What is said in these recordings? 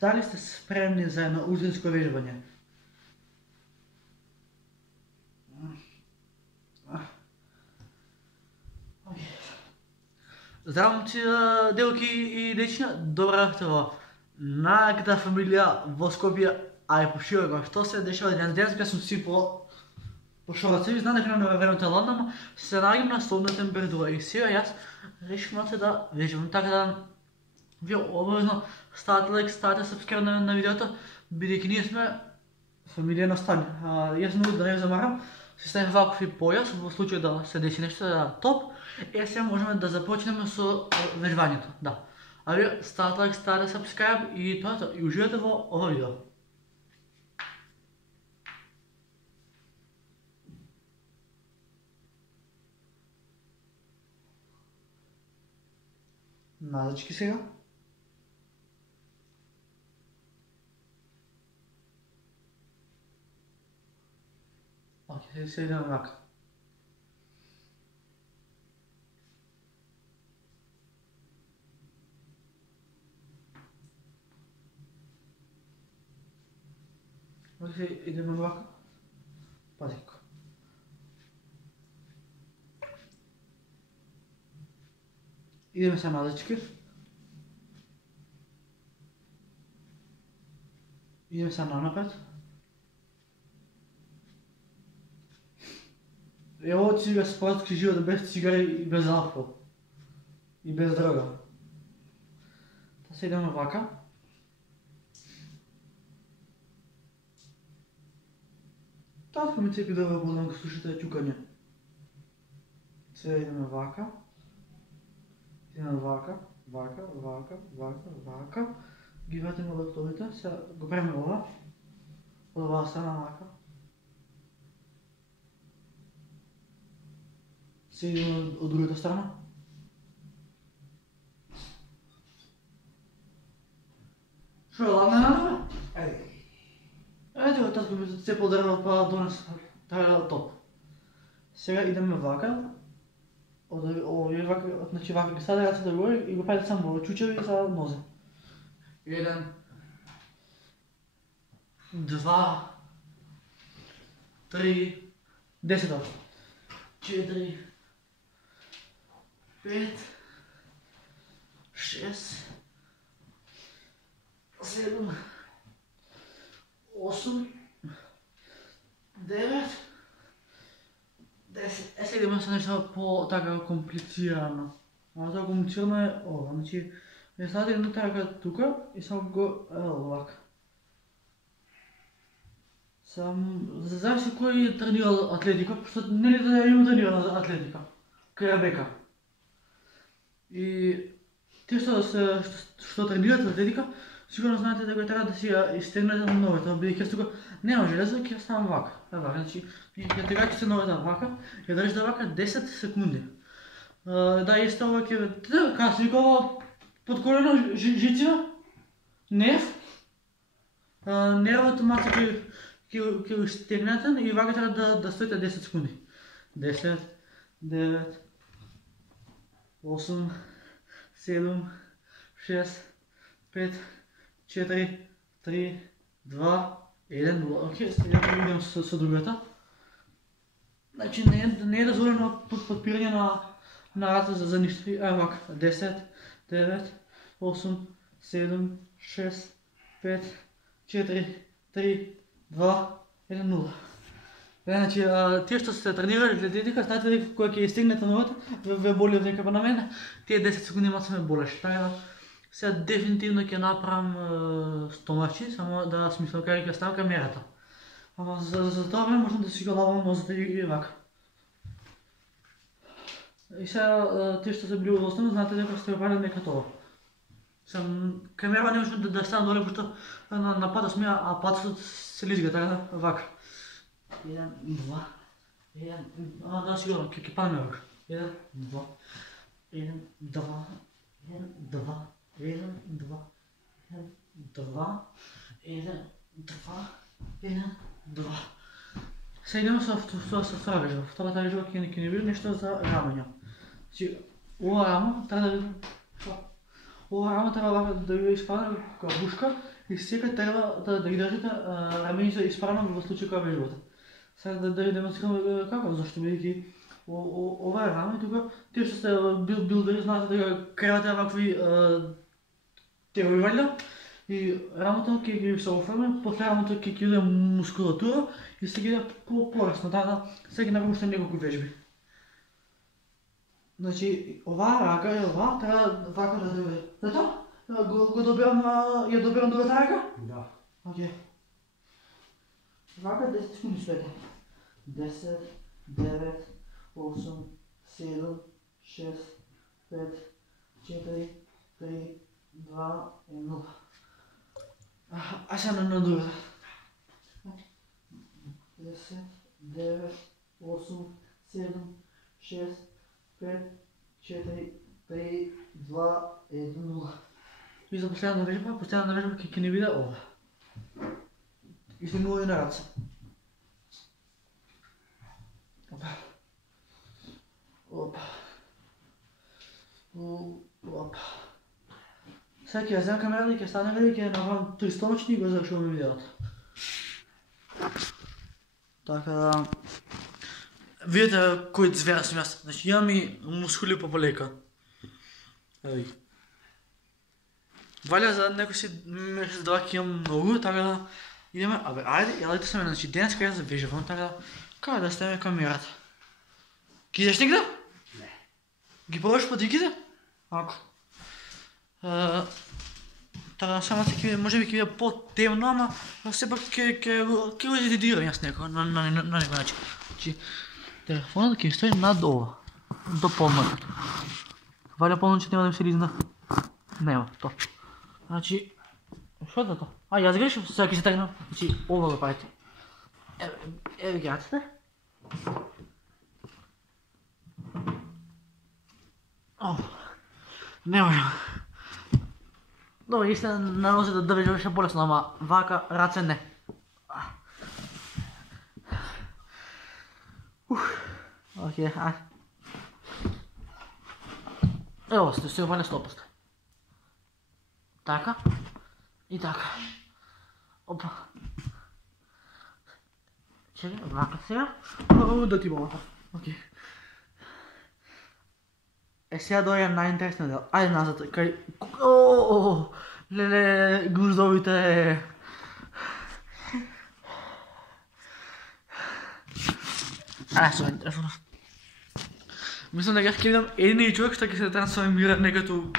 Дали сте спремни за едно утринско вежбање? Здраво момци, девојки и дечиња, добра вечер во најаката фамилија во Скопје, а и по широко. Што се дешава денес кога сум си по шораци, знам дека на времето е ладно, ама се наоѓам на слободна температура и сега јас решив малце да вежбам, така да вие обавезно ставате лайк, ставате сабскрайб на видеото, бидејќи ние сме фамилија на Стани. Јас многу да не замарам, се ставив ваков и појас во случај да се деси нешто топ. И сега можеме да започнеме со вежбањето, да. А вие ставате лайк, ставате сабскрайб и тоа и уживате во ова видео. Назачки сега. Окей, сега идеме вака. Окей, идеме вака. Пази како. Идеме са назачки. Идеме са нанапред. Ево ти сега спортски живот без цигари и без алкохол. И без дрога. Та се идеме вака. Татко ми цепи да будам да слушате чукање. Сега идеме вака. Идеме вака, вака, вака, вака, вака. Ги вратиме лактовите, сега го правиме ова. Од оваа страна вака. Сега идеме од другата страна. Шо е ладна нанова? Ајде. Ето го татко ми цепил дрво па до нас, така топ. Сега идеме вака. Овие вака, значи вака ги саде рацете горе и го правите само во чучеви за нозе. 1, 2, 3, 10, 4, 5, 6, 7, 8, 9, 10. Сега идеме со нешто по-така комплицирано. А тоа комплицирано е ова, значи ја ставате едно така тука и само го вака. Зависи кој е тренирал атлетика, пошто нели да ја има тренирал атлетика, кај Ребека. И тие што тренират атлетика, сигурно знаете дека треба да си ја истегнете ногата, бидејќи тука нема железо, ќе ставам вака. Вака, значи ја тегачи се ногата вака, ја држите вака 10 секунди. Да, есте ова ќе каси ова под колено жицина, нерв. Нервот малце ќе го стегнете и вака треба да стоите 10 секунди. 10, 9, 8, 7, 6, 5, 4, 3, 2, 1, 0. Окей, сега ќе видим со другата. Значи не е дозволено подпирање на рата за ништо. Ај вака, 10, 9, 8, 7, 6, 5, 4, 3, 2, 1, 0. Значи, тие што се тренирали атлетика, знаете дека кога ќе стигнете ногата, ве боли од некако на мене, тие 10 секунди малце ме болеше. Така да, сега дефинитивно ќе направам стомачи, само да смислам кај ќе ставам камерата. Ама за тоа време можам да си го лавам нозете и вака. И сега тие што се били удостони, знаете дека сте правили нека тоа. Камера не може да стане доле, пошто на патот сме, а патот се лизга, така да, вака. 1, 2, 1, да сигурно, ќе падаме вака. 1, 2, 1, 2, 1, 2, 1, 2, 1, 2, 1, 2, 1, 2. Сега идеме со втора вежба. Втората вежба ќе ни биде нешто за рамења. Значи, ова рама треба да биде... Ова рама треба да биде испадена како бушка и сега трябва да ги държите рамените изправено в случай кога вежбата. Сега да демонстрирам како, зашто бидејќи ова е рама и тука тие што сте билдери знаете дека кревате вакви теорија и рамото ќе ги се оформи, после рамото ќе иде мускулатура и се ги иде поресно, да, се ги направи уште неколку вежби. Значи, оваа рака и оваа треба вака да дојде. Зато? Ја добирам другата рака? Да. Океј. Вака 10 секунди стоите. 10, 9, 8, 7, 6, 5, 4, 3, 2, 1. А сега на другата. 10, 9, 8, 7, 6, 5, 4, 3, 2, 1. И за последна вежба ќе ни биде ова. И се муи на раца. Опа. Опа. Опа. Сега ќе ја земам камерата и ќе стане и ќе направам 300 и го завршуваме видеото. Така да... Видите кој звер сум јас. Значи имам и мускули по полека. Еви. Валја за некој си месец два ќе имам многу, така да идеме, ајде, ја лете сме, значи денеска ја завежавам, така да кај да ставиме камерата. Ки идеш негде? Не. Ги пробаш подиките? Ако. Така само се ќе може би ќе биде по-темно, ама сепак ќе го едитирам јас на некој начин. Значи телефонот ќе стои над ова, до полночето. Валја полночето нема да ми се лизна. Нема, то. Значи, што е тоа? Јас грешив, сега ќе се тргнам. Значи, ова го правите. Еве ги раците. Не можам. Добре, истина на нозе да вежбаше полесно, ама вака раце не. Океј, ај. Ево сте, се обане 100%. Така. И така. Опа. Чекай, вака сега. Да ти болата. Океј. Сега дојде најинтересниот дел. Ајде назад, кај... Леле, гуздовите. Ајде, со телефонот. Мислам дека ќе видам едини човек што ќе се трансформира некато...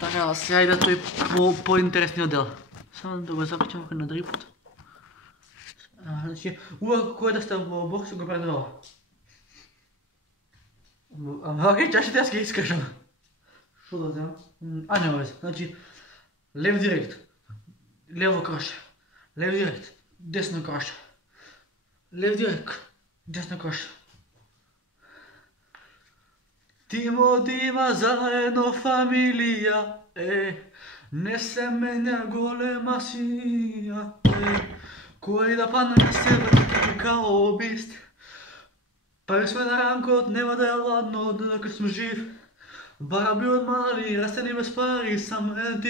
Така, сега иде тој по-интересниот дел. Само да го започнем на други пат. Значи, uvek кој да сте во бокс го правите ова. Ама окей, чашите јас ќе искажам. Што да земам? Не везе. Значи, лев директ, лево кроше, лев директ, десно кроше, лев директ, десно кроше. Тима заедно фамилија, не се менја голема сија, кој да падне на себе као бист. Пари сме на ранкот, нема да е ладно, докато сме жив. Бараби од мали, растени без пари, само еден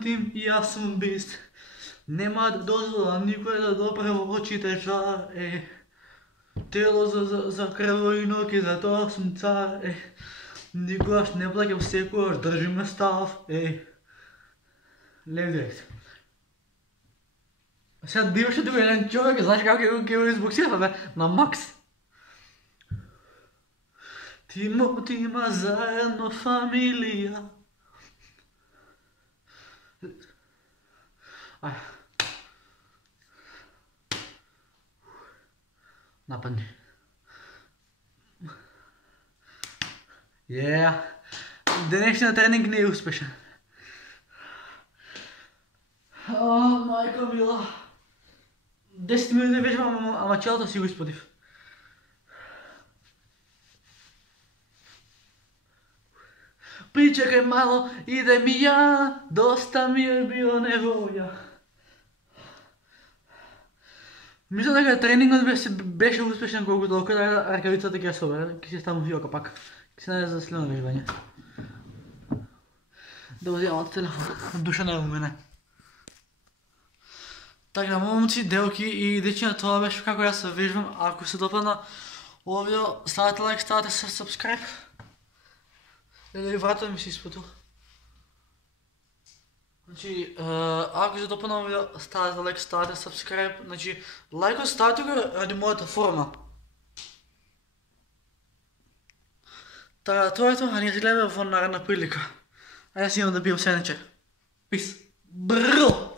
тим, и јас сум бист. Нема да дозвола никој да допре во очите жар, тело за крво и ноги, затоа сум цар, никогаш не плаќам, секогаш држим ме став, лев директ. Сега да имаше друг еден човек, знаеш како ќе го избоксира, бе, на макс. Тима заедно фамилија. Ај. Нападни. Денешниот тренинг не е успешен. Мајка мила. 10 минути вежбам, ама челото си го исподив. Причекај мало, идем и ја, доста ми е било неволја. Мислам дека тренингот беше успешен колку толку, да ракавицата ќе ја собере, ќе се ставам фиока пак. Ќе се најде за следно вежбање. Devo взять телефон. Душа не у мене. Так, момци, делки и дечи, това беше како јас се виждам. Ако се допадна ова видео, ставете лайк, ставете се subscribe. Или врата ми се испутил. Значи, ако се допадна ова видео, ставете лайк, ставете subscribe. Значи, лайкот ставете го ради мојата форма. Така, тоа е тоа, а ние се гледаме во наредна прилика. А јас имам да бијам сенече. Пис. Брррр!